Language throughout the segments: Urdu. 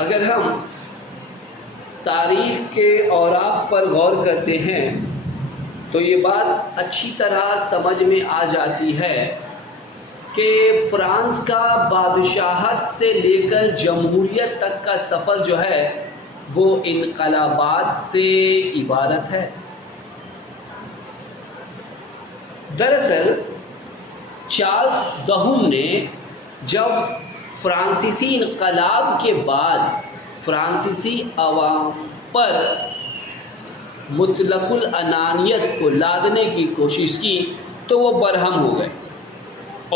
اگر ہم تاریخ کے اوراق پر غور کرتے ہیں تو یہ بات اچھی طرح سمجھ میں آ جاتی ہے کہ فرانس کا بادشاہت سے لے کر جمہوریت تک کا سفر جو ہے وہ انقلابات سے عبارت ہے۔ دراصل چارلس دہم نے جب فرانسیسی انقلاب کے بعد فرانسیسی عوام پر مطلق العنانیت کو لادنے کی کوشش کی تو وہ برہم ہو گئے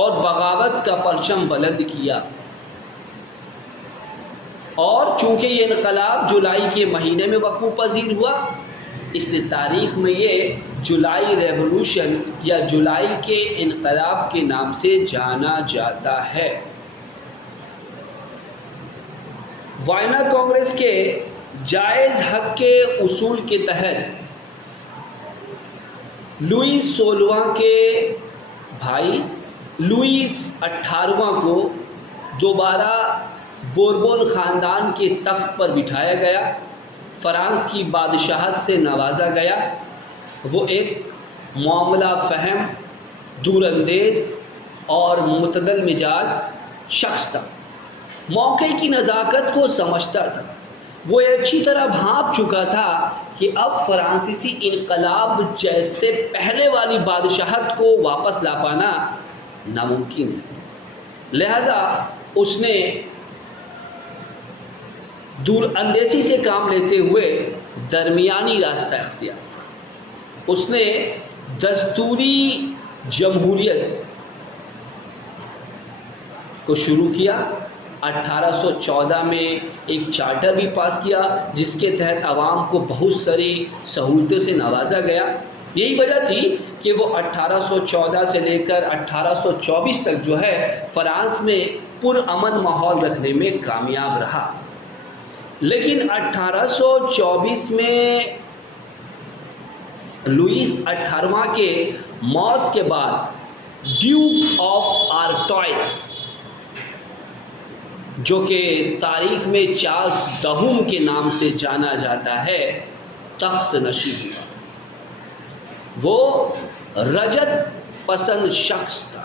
اور بغاوت کا پرچم بلند کیا، اور چونکہ یہ انقلاب جولائی کے مہینے میں وقوع پذیر ہوا، اس لیے تاریخ میں یہ جولائی ریولوشن یا جولائی کے انقلاب کے نام سے جانا جاتا ہے۔ وائنا کانگریس کے جائز حق کے اصول کے تحت لوئیس 16واں کے بھائی لوئیس 18واں کو دوبارہ بوربون خاندان کے تخت پر بٹھایا گیا، فرانس کی بادشاہت سے نوازا گیا۔ وہ ایک معاملہ فہم، دور اندیز اور متعدل مزاج شخص تھا، موقع کی نزاکت کو سمجھتا تھا۔ وہ اچھی طرح بھانپ چکا تھا کہ اب فرانسیسی انقلاب جیسے پہلے والی بادشاہت کو واپس لا پانا ناممکن ہے، لہذا اس نے دور اندیزی سے کام لیتے ہوئے درمیانی راستہ اختیار کیا۔ اس نے دستوری جمہوریت کو شروع کیا۔ 1814 میں ایک چارٹر بھی پاس کیا جس کے تحت عوام کو بہت ساری سہولتوں سے نوازا گیا۔ یہی وجہ تھی کہ وہ 1814 سے لے کر 1824 تک جو ہے فرانس میں پرامن ماحول رکھنے میں کامیاب رہا۔ لیکن 1824 میں لوئیس 18واں کے موت کے بعد ڈیوک آف آرٹوائس، جو کہ تاریخ میں چارلس دہم کے نام سے جانا جاتا ہے، تخت نشین ہوا۔ وہ رجت پسند شخص تھا،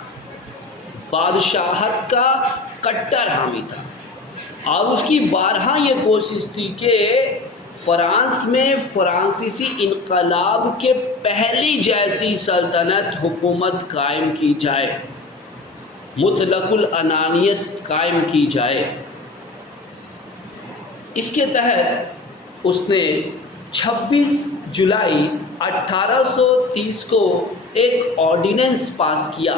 بادشاہت کا کٹر حامی تھا، اور اس کی بارہا یہ کوشش تھی کہ فرانس میں فرانسیسی انقلاب کے پہلی جیسی سلطنت حکومت قائم کی جائے، مطلق العنانیت قائم کی جائے۔ اس کے تحت اس نے 26 جولائی 1830 کو ایک آرڈیننس پاس کیا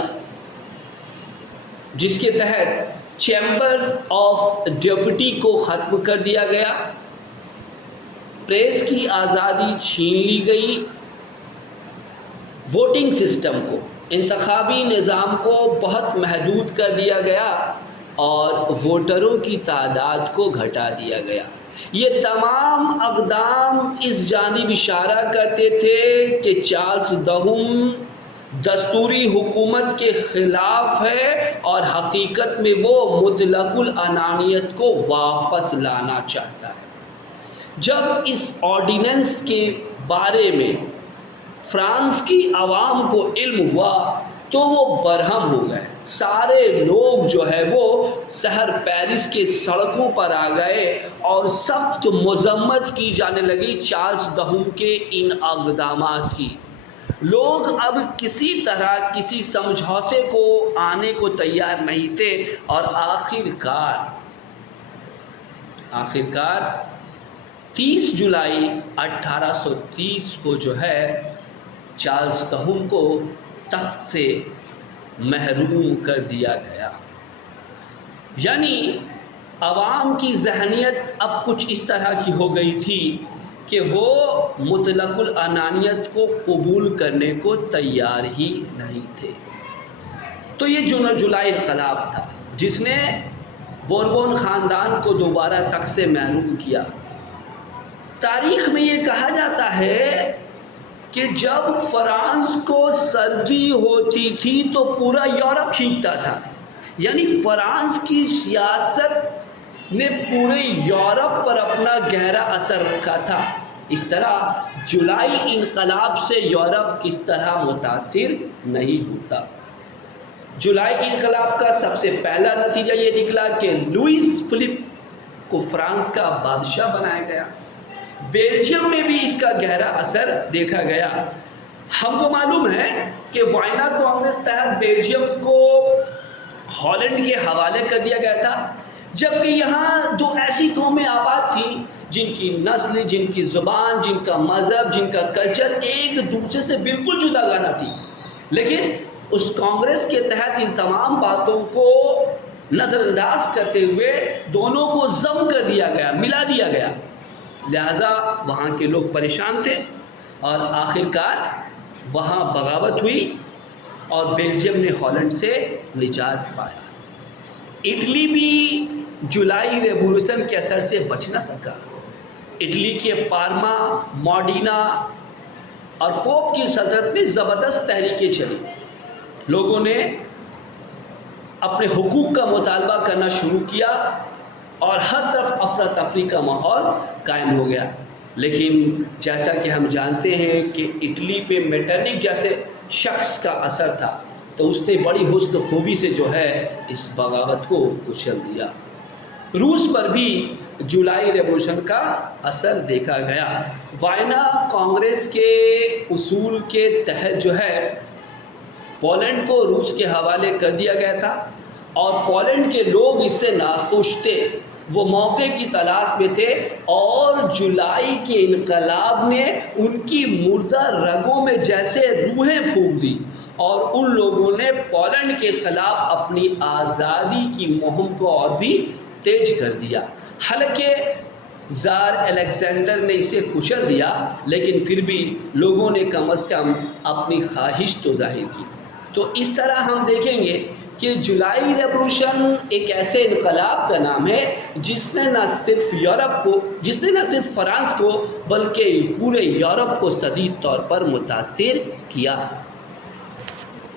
جس کے تحت چیمبرز آف ڈیپٹی کو ختم کر دیا گیا، پریس کی آزادی چھین لی گئی، ووٹنگ سسٹم کو، انتخابی نظام کو بہت محدود کر دیا گیا اور ووٹروں کی تعداد کو گھٹا دیا گیا۔ یہ تمام اقدام اس جانب اشارہ کرتے تھے کہ چارلس دہم دستوری حکومت کے خلاف ہے اور حقیقت میں وہ مطلق العنانیت کو واپس لانا چاہتا ہے۔ جب اس آرڈیننس کے بارے میں فرانس کی عوام کو علم ہوا تو وہ برہم ہو گئے، سارے لوگ جو ہے وہ شہر پیرس کے سڑکوں پر آ گئے اور سخت مذمت کی جانے لگی چارلس دہم کے ان اقدامات کی۔ لوگ اب کسی طرح کسی سمجھوتے کو آنے کو تیار نہیں تھے، اور آخرکار 30 جولائی 1830 کو جو ہے چارلس دہم کو تخت سے محروم کر دیا گیا۔ یعنی عوام کی ذہنیت اب کچھ اس طرح کی ہو گئی تھی کہ وہ مطلق العنانیت کو قبول کرنے کو تیار ہی نہیں تھے۔ تو یہ جولائی انقلاب تھا جس نے بوربون خاندان کو دوبارہ تخت سے محروم کیا۔ تاریخ میں یہ کہا جاتا ہے کہ جب فرانس کو سردی ہوتی تھی تو پورا یورپ چھینکتا تھا، یعنی فرانس کی سیاست نے پورے یورپ پر اپنا گہرا اثر رکھا تھا۔ اس طرح جولائی انقلاب سے یورپ کس طرح متاثر نہیں ہوتا۔ جولائی انقلاب کا سب سے پہلا نتیجہ یہ نکلا کہ لوئس فلپ کو فرانس کا بادشاہ بنایا گیا۔ بیلجیم میں بھی اس کا گہرا اثر دیکھا گیا۔ ہم کو معلوم ہے کہ وائنا کانگریس تحت بیلجیم کو ہالینڈ کے حوالے کر دیا گیا تھا، جبکہ یہاں دو ایسی قومیں آباد تھیں جن کی نسل، جن کی زبان، جن کا مذہب، جن کا کلچر ایک دوسرے سے بالکل جدا گانا تھی، لیکن اس کانگریس کے تحت ان تمام باتوں کو نظر انداز کرتے ہوئے دونوں کو ضم کر دیا گیا، ملا دیا گیا۔ لہذا وہاں کے لوگ پریشان تھے اور آخرکار وہاں بغاوت ہوئی اور بیلجیم نے ہالینڈ سے نجات پایا۔ اٹلی بھی جولائی ریولوشن کے اثر سے بچ نہ سکا۔ اٹلی کے پارما، موڈینا اور پوپ کی سلطنت میں زبردست تحریکیں چلی۔ لوگوں نے اپنے حقوق کا مطالبہ کرنا شروع کیا اور ہر طرف افراتفری کا ماحول قائم ہو گیا۔ لیکن جیسا کہ ہم جانتے ہیں کہ اٹلی پہ میٹرنک جیسے شخص کا اثر تھا، تو اس نے بڑی حسن خوبی سے جو ہے اس بغاوت کو کچل دیا۔ روس پر بھی جولائی ریولوشن کا اثر دیکھا گیا۔ وائنا کانگریس کے اصول کے تحت جو ہے پولینڈ کو روس کے حوالے کر دیا گیا تھا اور پولینڈ کے لوگ اس سے ناخوش تھے، وہ موقع کی تلاش میں تھے اور جولائی کے انقلاب نے ان کی مردہ رگوں میں جیسے روحیں پھونک دی اور ان لوگوں نے پولینڈ کے خلاف اپنی آزادی کی مہم کو اور بھی تیز کر دیا۔ حالانکہ زار الیگزینڈر نے اسے کچل دیا، لیکن پھر بھی لوگوں نے کم از کم اپنی خواہش تو ظاہر کی۔ تو اس طرح ہم دیکھیں گے کہ جولائی ریولوشن ایک ایسے انقلاب کا نام ہے جس نے نہ صرف فرانس کو بلکہ پورے یورپ کو شدید طور پر متاثر کیا۔